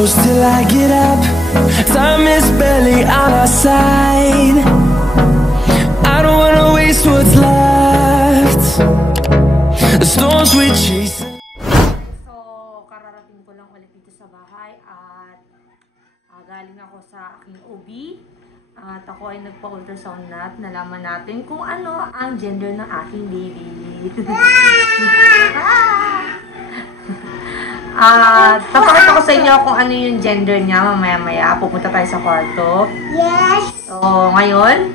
close till I get up. Time is barely on our side. I don't wanna waste what's left. The storms we chase. So, kararating ko lang ulit dito sa bahay at galing ako sa aking OB. At ako ay nagpa-ultrasound na at nalaman natin kung ano ang gender ng aking baby. Papakita ko sa inyo kung ano yung gender niya mamaya-maya. Pupunta tayo sa kwarto. Yes! So, ngayon,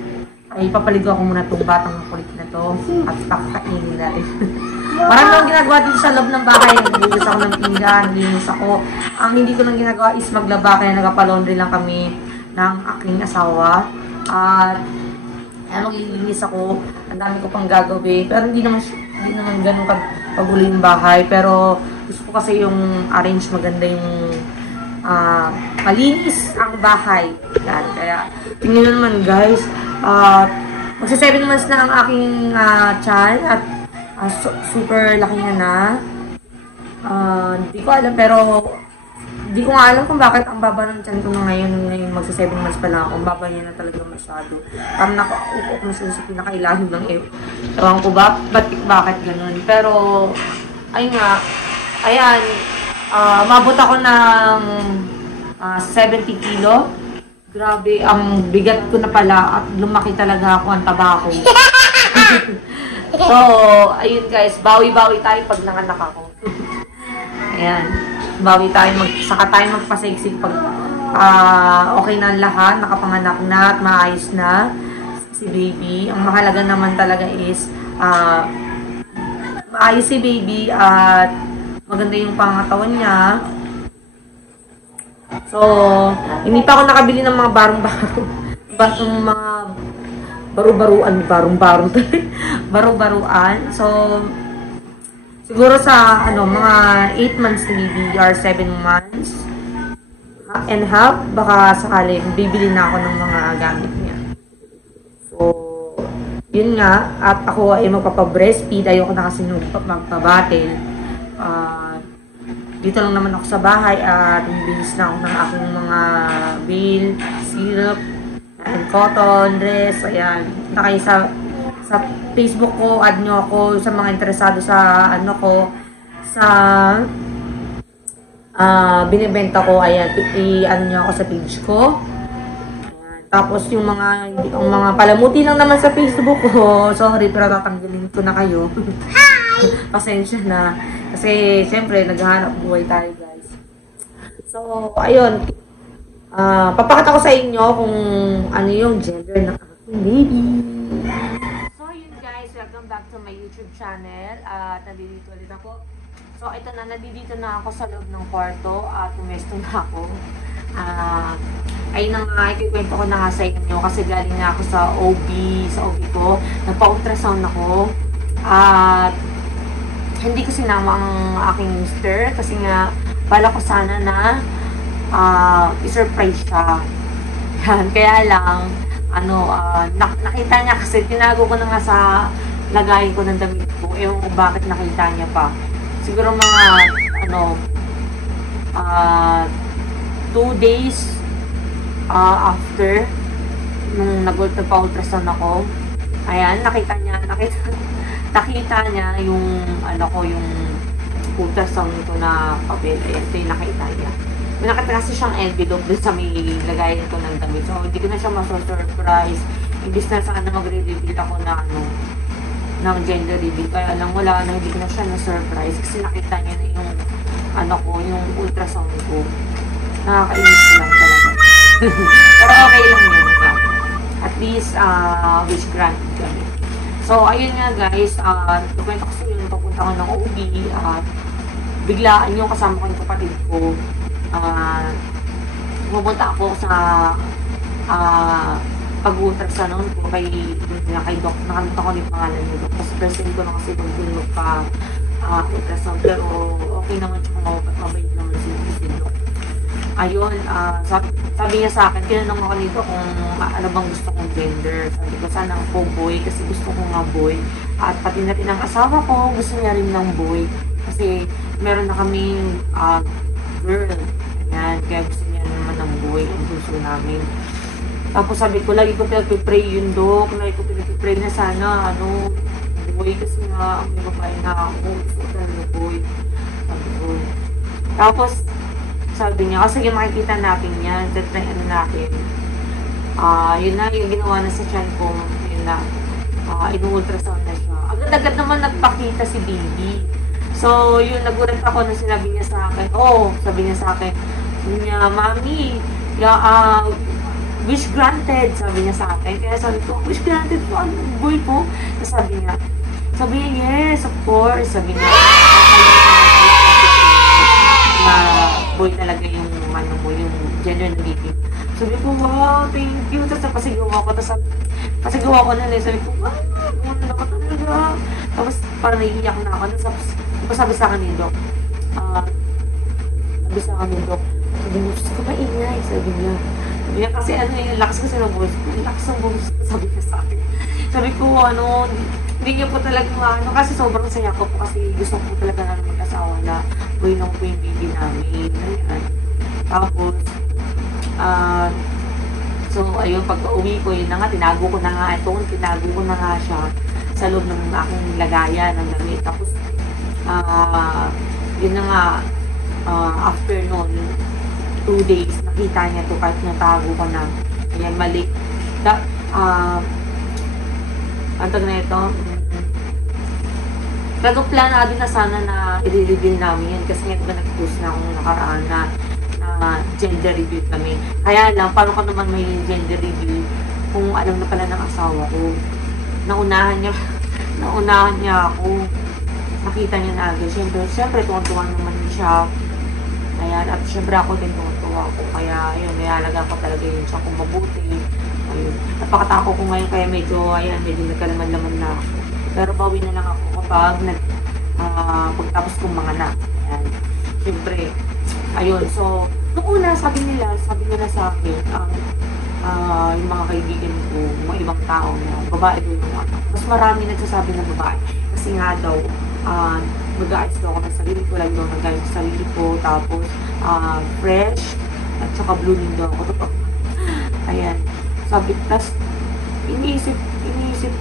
ay papaligo ako muna itong batang kulit na to at pakakainin na rin. Marami akong ginagawa dito sa loob ng bahay. Naglilinis ako ng pinggan, naglilinis ako. Ang hindi ko lang ginagawa is maglaba, kaya nagpa-laundry lang kami ng aking asawa. At maglilinis ako. Ang dami ko pang gagawin. Pero hindi naman ganun kagulo yung bahay. Pero gusto ko kasi yung arrange maganda yung malinis ang bahay. Yan. Kaya tingnan nyo naman guys. Magsa 7 months na ang aking child at super laki niya na. Hindi ko alam pero hindi ko nga alam kung bakit ang baba ng tiyan ko na ngayon magsa 7 months pa lang ako. Ang baba niya na talaga masyado. Parang nakaupo ko siya sa pinakailalim ng ewan ko ba? Bakit ganun? Pero ayun nga. Ayan. Mabot ako ng 70 kilo. Grabe, ang bigat ko na pala at lumaki talaga ako, ang taba ko. So, ayun guys, bawi-bawi tayo pag nanganak ako. Ayan, bawi tayo, saka tayo magpasiksik pag okay na lahat, nakapanganak na at maayos na si baby. Ang mahalaga naman talaga is maayos si baby at maganda yung pangatawan niya. So, hindi pa ako nakabili ng mga barong-barong. Mga baru-baruan. So, siguro sa, mga 8 months ni baby or 7 months and a half, baka sakali, bibili na ako ng mga gamit niya. So, yun nga. At ako ay magpapa-breastfeed. Ayoko na kasi magpabatil. Dito lang naman ako sa bahay at bilis na ako ng aking mga bill, syrup, and cotton, dress, ayan. Na kayo sa Facebook ko, add nyo ako sa mga interesado sa binibenta ko, ayan, i-ano nyo ako sa page ko. Ayan. Tapos yung mga palamuti lang naman sa Facebook ko, sorry, pero tatanggalin ko na kayo. Pasensya na. Kasi, siyempre, naghahanap buhay tayo, guys. So, ayun. Papakita ko sa inyo kung ano yung gender ng aking baby. So, yun guys. Welcome back to my YouTube channel. At nandito ulit ako. So, ito na. Nandito na ako sa loob ng kwarto. At pumesto na ako. Ayun na nga. Ikikwento ko na nga sa inyo. Kasi galing na ako sa OB. Sa OB ko. Nagpa-ultrasound ako. At hindi ko sinama ang aking mister kasi nga bala ko sana na i-surprise siya. Yan, kaya lang nakita niya kasi tinago ko na nga sa lagayin ko ng damit ko. Ewan ko bakit nakita niya pa. Siguro mga 2 days after nung nagpa-ultrasound ako. Ayan, nakita niya yung yung ultrasound ko na papel. Ayan, ito yung nakita niya. May nakita kasi siyang envelope dun sa may lagayin ko ng damit. So, hindi ko na siya maso-surprise. Imbis na sana magre-reveal ako na ng gender reveal. Kaya lang wala na, hindi ko na siya na-surprise. Kasi nakita niya na yung ultrasound ko. Nakakainis ko lang talaga. Pero okay lang yun. At least, wish granted kami. So, ayun nga guys, kwento ko sa inyo, papunta ko ng OB, biglaan yung kasama ko yung kapatid ko. Pumunta ako sa pag-ultrasound ko kay Doc. Nakalimutan ko yung pangalan ni Doc. Kasi present ko na kasi doon magpa-ultrasound. Pero okay naman siya, mabait naman si Doc. Ayun, sabi niya sa akin, tinanong ako nito kung ano bang gusto kong gender. Sabi ko, sana ako boy, kasi gusto ko nga boy. At pati na rin ang asawa ko, gusto niya rin ng boy. Kasi meron na kaming girl. Yan, kaya gusto niya naman ng buhay ang puso namin. Tapos sabi ko, lagi ko pinag-pray yun, Dok. Lagi ko pinag-pray na sana, buhay kasi nga, may babae na ako. Gusto ko talaga buhay. Sabi ko. Tapos, sabi niya, kasi yung makikita natin yan, that na natin. Yun na, yung ginawa na sa tiyan ko, yun na, inu-ultrasound na siya. Agad-agad naman nagpakita si baby. So, yun, nagulat ako na sinabi niya sa akin, sabi niya sa akin, Mami, wish granted, sabi niya sa akin. Kaya sabi ko, wish granted po, ano, boy po? Sabi niya, yes, of course. Sabi niya, na boy talaga yung, yung gender na baby. Sabi ko, wow, thank you. Tapos napasigawa ko, pasigawa ko na, sabi ko, wow, gumanda ka talaga. Tapos parang naiiyak na ako. Tapos sabi sa akin ni Doc, sabi niya, gusto ko maingay, sabi niya. Kasi yung lakas kasi ng voice ko. Yung lakas ng voice ko, sabi niya sa akin. Sabi ko, hindi niya po talaga, kasi sobrang saya ko po kasi gusto ko talaga na mag-asawa na buhay ng po yung baby namin. Ayan. Tapos, so, ayun, pag-uwi ko, yun na nga, tinago ko na nga siya sa loob ng aking lagayan ng damit. Tapos, yun na nga, after noon, 2 days, nakita niya to kahit natago ko na. Ayan, mali. Antag na ito. Ganong plano din na sana na i-reveal namin yan kasi nga diba nag-post na akong nakaraan na gender reveal kami. Kaya lang, paano ka naman may gender reveal kung alam na pala ng asawa ko. Naunahan niya ako. Nakita niya na agad. Siyempre, tuwan-tuwan naman siya. Ayan, at syempre ako din tuwa ko. Kaya, yun, naialaga ko talaga yun siya kung mabuti. Ayun. Napakatako ko ngayon, kaya medyo nagkalaman-laman na ako. Pero bawi na lang ako kapag pagtapos kong mga anak. Ayan. Syempre, ayun. So, nung una, sabi nila sa akin, yung mga kaibigan ko, mga ibang tao na babae doon yung anak. Mas marami nagsasabi ng babae. Kasi nga daw, mag-aayos daw ako ng sarili ko, lagi daw nag-aayos sa sarili ko, tapos fresh, at saka blooming daw ako. Ayan. Sabi, tas iniisip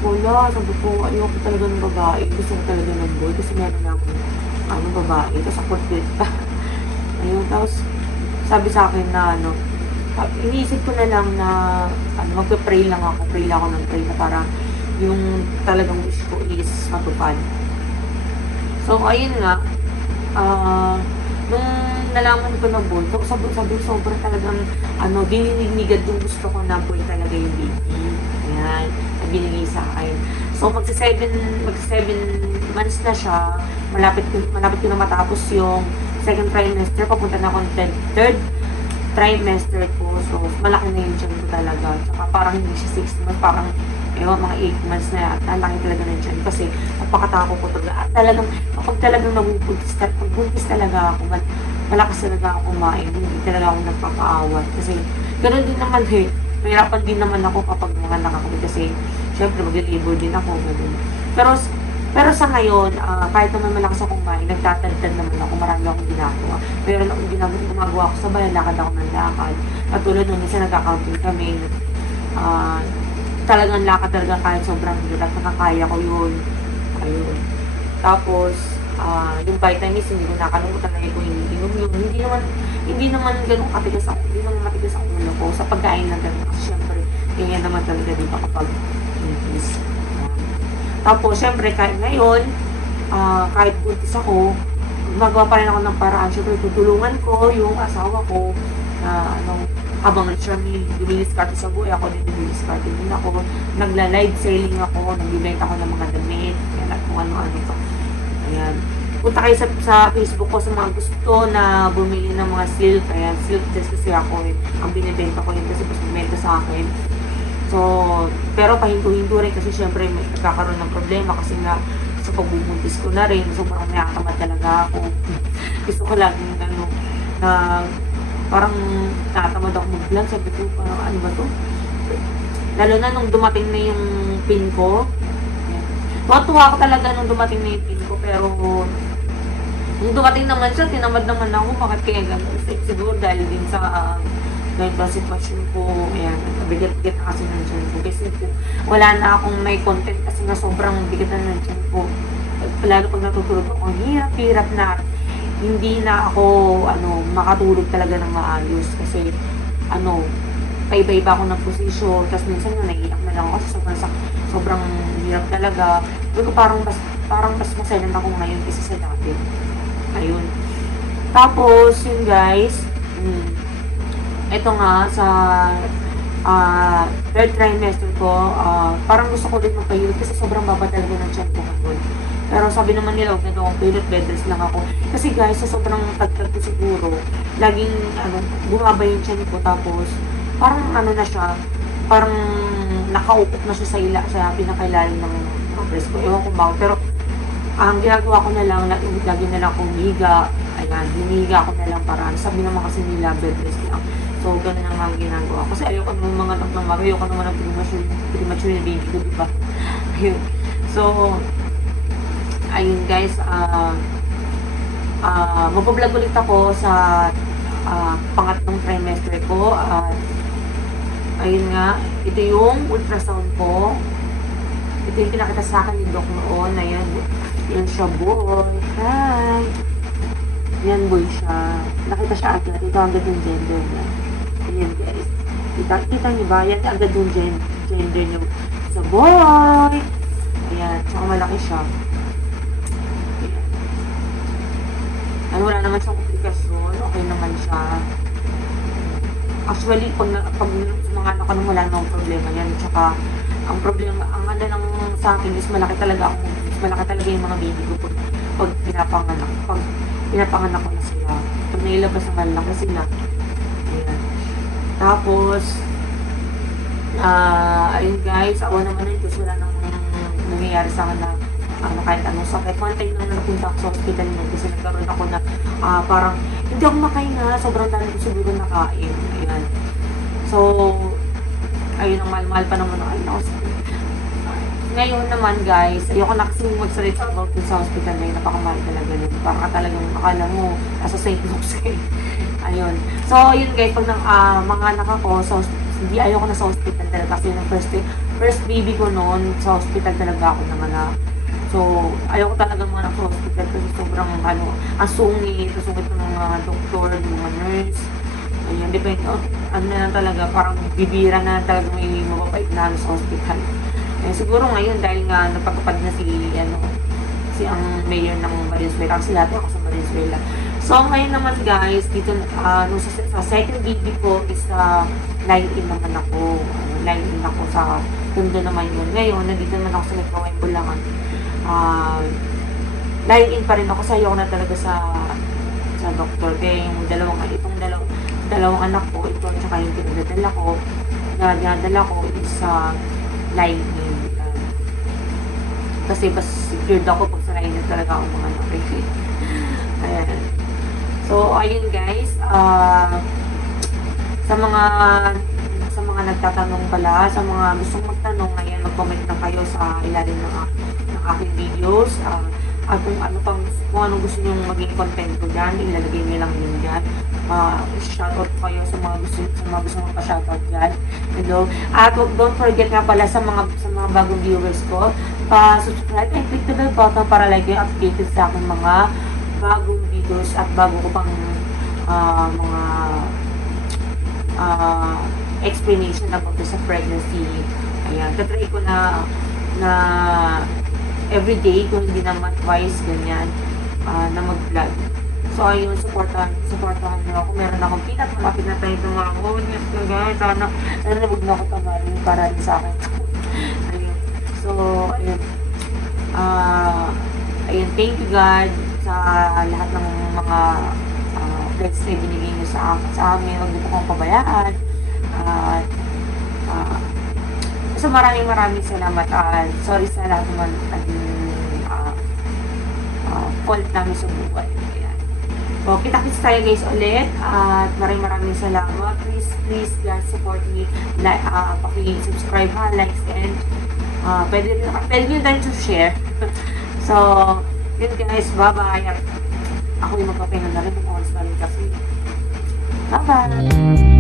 ko na, sabi ko, ayoko talaga ng babae, gusto ko talaga ng boy, kasi meron na akong babae, tapos ako pa. Ayun, tapos sabi sa akin na iniisip ko na lang na magpe-pray lang ako ng pray na para yung talagang wish ko is matupad. So, ayun nga, nung nalaman ko na boy, sabi sobrang talagang, dininigad yung gusto ko na boy talaga yung baby. Ayan, na binigay sa akin. So, magsa 7 months na siya, malapit ko na matapos yung second trimester, papunta na ako ng third trimester ko. So, malaki na yung tiyan ko talaga. Tsaka parang hindi siya 6 months, parang mga 8 months na yata. Laki talaga ng tiyan kasi napakatako ko talaga. At talagang, kapag talagang pagbuntis talaga ako, malakas talaga ako kumain. Hindi talaga ako nagpakaawat. Kasi, ganoon din naman mahirapan din naman ako kapag mga nakakabit kasi, syempre, mag-labor din ako. Ganun. Pero sa ngayon, kahit naman malakas akong kumain, nagtatagdan naman ako, marami akong ginagawa. Pero gumagawa ako sa bayan, lakad ako ng lakad. At tulad nung minsan nagka-camping kami, talagang lakad talaga kahit sobrang hirap, nakakaya ko yun. Ayun. Tapos, yung vitamins, hindi ko nakalimutan na ko iniinom yun. Hindi naman ganun matigas ang ulo ko sa pagkain na ganun. Kasi syempre, ganyan naman talaga diba kapag buntis. Tapos, syempre, kahit ngayon, kahit buntis ako, magawa pa rin ako ng paraan. Syempre, tutulungan ko yung asawa ko na habang siya dumidiskarte sa buhay, ako din dumidiskarte din ako. Nagla-live selling ako, nagbibenta ako ng mga damit, at kung ano-ano pa. Ayan. Punta kayo sa Facebook ko sa mga gusto na bumili ng mga silk. Ayan, silk dress kasi ako ang binibenta ko yun kasi mas bumenta sa akin. So, pero pahinto-hinto rin kasi syempre may nagkakaroon ng problema kasi nga sa pagbubuntis ko na rin. So, parang nakakamad talaga ako. Gusto ko laging na parang nakatamad ako mag-vlog. Sabi ko, parang ano ba to? Lalo na nung dumating na yung pin ko. Tuwa ko talaga nung dumating na yung pin ko pero Nung dumating naman siya, tinamad naman ako. Bakit kaya gano'n? Siguro dahil din sa ganito sitwasyon ko. Ayan, bigat-bigat na kasi nandiyan ko. Kasi wala na akong may content kasi nga sobrang bigat na nandiyan ko. Lalo pag natutulog ako, ang hirap-hirap na hindi na ako makatulog talaga ng maayos. Kasi paiba-iba ako ng posisyon. Tapos minsan naiiyak na lang ako kasi sobrang hirap talaga. Pero parang mas masalan ako ngayon kasi sa dati. Ayun. Tapos, yun guys, ito nga, sa third trimester ko, parang gusto ko din magpahilot kasi sobrang baba talaga ng tiyan ko ngayon. Pero sabi naman nila, huwag na daw akong pilot, bed rest lang ako. Kasi guys, sa sobrang tagtag ko siguro, laging, bumaba yung tiyan ko, tapos, parang na siya, parang nakaupok na siya sa pinakailalim ng breast ko. Ewan ko ba, pero, ang ginagawa ko na lang, lagi na lang akong higa. Ayan, hinihiga ako na lang para sabi naman kasi nila, bed rest lang. So, ganun ang mga ginagawa. Kasi ayoko naman mga anak ng mami, ayoko naman ng premature baby ko, diba? Ayun. So, ayun guys, magpa-vlog ulit ako sa pangatlong trimester ko. Ayun nga, ito yung ultrasound ko. Ito yung pinakita sa akin ni Doc noon. Ayan. Yan siya, boy. Hi! Yan, boy siya. Nakita siya agad. Ito agad yung gender niya. Ayan, guys. Kita niyo ba? Yan agad yung gender niya. Sa boy! Ayan. Tsaka malaki siya. Ayan. Ano, wala naman siyang komplikasyon. Okay naman siya. Actually, pag mga anak ko nang wala namang problema yan. Tsaka, ang problema, ang lang sa akin is malaki talaga yung mga baby ko pag pinapanganak ko na sila. Pag nailabas na malaki sila. Ayan. Tapos, ayun guys, ako naman ito, wala nang nangyayari sa akin na kahit anong sakit. One time nang nagpunta ako sa hospital nito kasi nagkaroon ako na parang hindi ako makahinga, sobrang dami ko siguro nakain. Ayan. So, ayun, ang mahal-mahal pa naman ako. Ngayon naman guys, ayoko na kasi magsalita about sa hospital na yun, napakamahal talaga yun. Parang talagang akala mo, nasa St. Luke's kayo. Ayun. So, yun guys, pag mga anak ako, hindi ayoko na sa hospital talaga kasi yung first baby ko noon, sa hospital talaga ako nanganak. So, ayoko talaga mga anak sa hospital kasi sobrang ang sungit ng mga doktor, ng mga nurse. Ayun, depende, na lang talaga, parang bibira na talaga may mababait na sa hospital. Siguro ngayon dahil nga napagpapad na si ang mayor ng Valenzuela kasi lahat ako sa Valenzuela. So ngayon naman guys, dito sa second baby ko is line-in naman ako. Line-in ako sa Tondo naman yun. Ngayon, nandito naman ako sa Nagkawin Bulangan. Line-in pa rin ako sa ayoko na talaga sa doktor. Kaya yung dalawang anak ko, ito at saka yung dinadala ko is line-in. Kasi mas secured ako pag sa line-in talaga ako mga anak. Ayan. So, ayun guys. Sa mga nagtatanong pala, sa mga gustong magtanong, ayan, mag-comment na kayo sa ilalim ng aking videos. At kung anong gusto nyo maging content ko dyan, ilalagay nyo lang yun dyan. Shoutout kayo sa mga gusto magpa-shoutout dyan. Hello. At don't forget nga pala sa mga bagong viewers ko, pa-subscribe and click the bell button para like yung updated sa aking mga bagong videos at bago ko pang mga explanation about sa pregnancy. Ayan. Tatry ko na everyday, kung hindi naman twice, ganyan, na mag-vlog. So, ayun, supportahan nyo ako. Meron akong peanut, malapit na tayo mga onions ko, guys. Sana nabog na ako tamarin para rin sa akin. Ayun. So, ayun. Ayun, thank you God sa lahat ng mga blessings na binigay nyo sa amin. Huwag nyo kong pabayaan. So, maraming salamat. Sorry sa lahat naman fault namin sa buhay. Ayan. So, kita-kits tayo guys ulit. At maraming salamat. Please guys, support me. Paki-subscribe ha, likes, and pwede nyo din to share. So, yun guys. Bye-bye. ako yung magpapahinga na rin. Kung oras na rin kasi. Bye-bye!